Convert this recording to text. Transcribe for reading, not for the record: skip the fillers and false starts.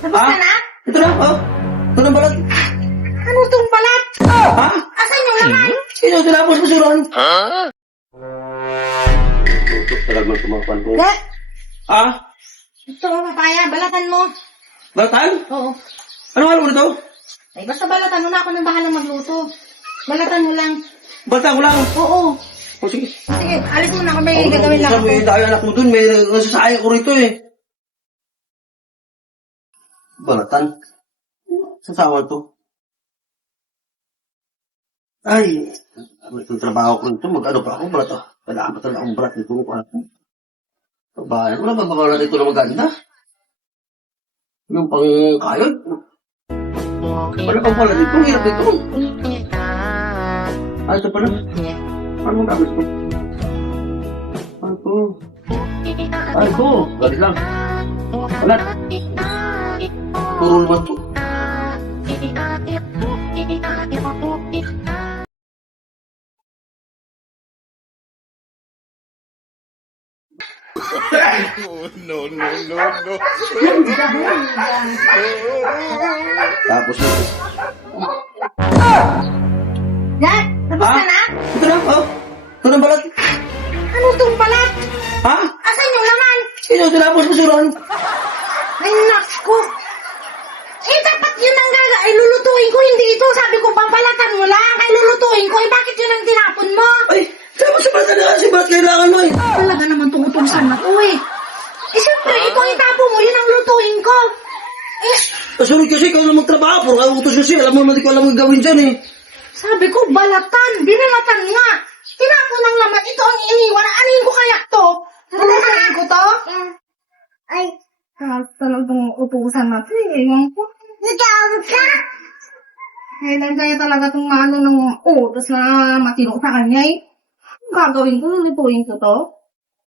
Tapos ka na? Ito na, oh. Ito na balat. Ano tong balat? Ha? Asan yung laman? Sino tinapos mo suran? Tutok talagang tumapan ko. Ga? Ah? Ito, papaya. Balatan mo. Balatan? Oo. Ano halo mo nito? Ay, basta balatan mo na ako nang bahalang magluto. Balatan mo lang. Balatan ko lang. Oo. O sige. Sige, alis mo na ako. May gagawin lang ako. May dahil anak mo dun. May nasasaya ko rito eh. Balatan? Sasawa to. Ay, itong trabaho ko nito, mag-ano pa ako, balat ah. Kailangan pa talaga akong balat nito ko ako. Bayan, wala ba baka dito na maganda? Yung pang kayod? Wala pang pala dito, hirap dito. Ay, ito pala. Ano mo gamit ko? Ano to? Ay, ito. Galit lang. Balat. Puro naman to. No, no, no, no. Tapos ito. Dad, tapos ka na? Ito na, oh. Ito na balat. Ano tong balat? Ha? Asan yung laman? Sino tinapos mo suran? Ay, naku. Eh, dapat yun ang ay lulutuin ko, hindi ito. Sabi ko, babalatan mo lang. Ay, lulutuin ko. Eh, bakit yun ang tinapon mo? Ay, sabi mo sa balat na kasi balat kailangan mo eh. Talaga naman tumutusan na to eh. Eh, siyempre, ito ang itapo mo. Yun ang lutuin ko. Eh, Kasunod kasi ikaw na magtrabaho, puro ka utos kasi, alam mo naman di ko alam ang gawin dyan eh. sabi ko, balatan. Binalatan nga. Tinapon ng laman. Ito ang iniwan. Anin ko kaya to? Lulutuin ko to? Ay, talagang utusan na to eh. Ewan ko. Nagawag ka? Kailan kaya talaga itong ano ng utos na matino sa kanya eh. Ang gagawin ko, lulutuin ko to.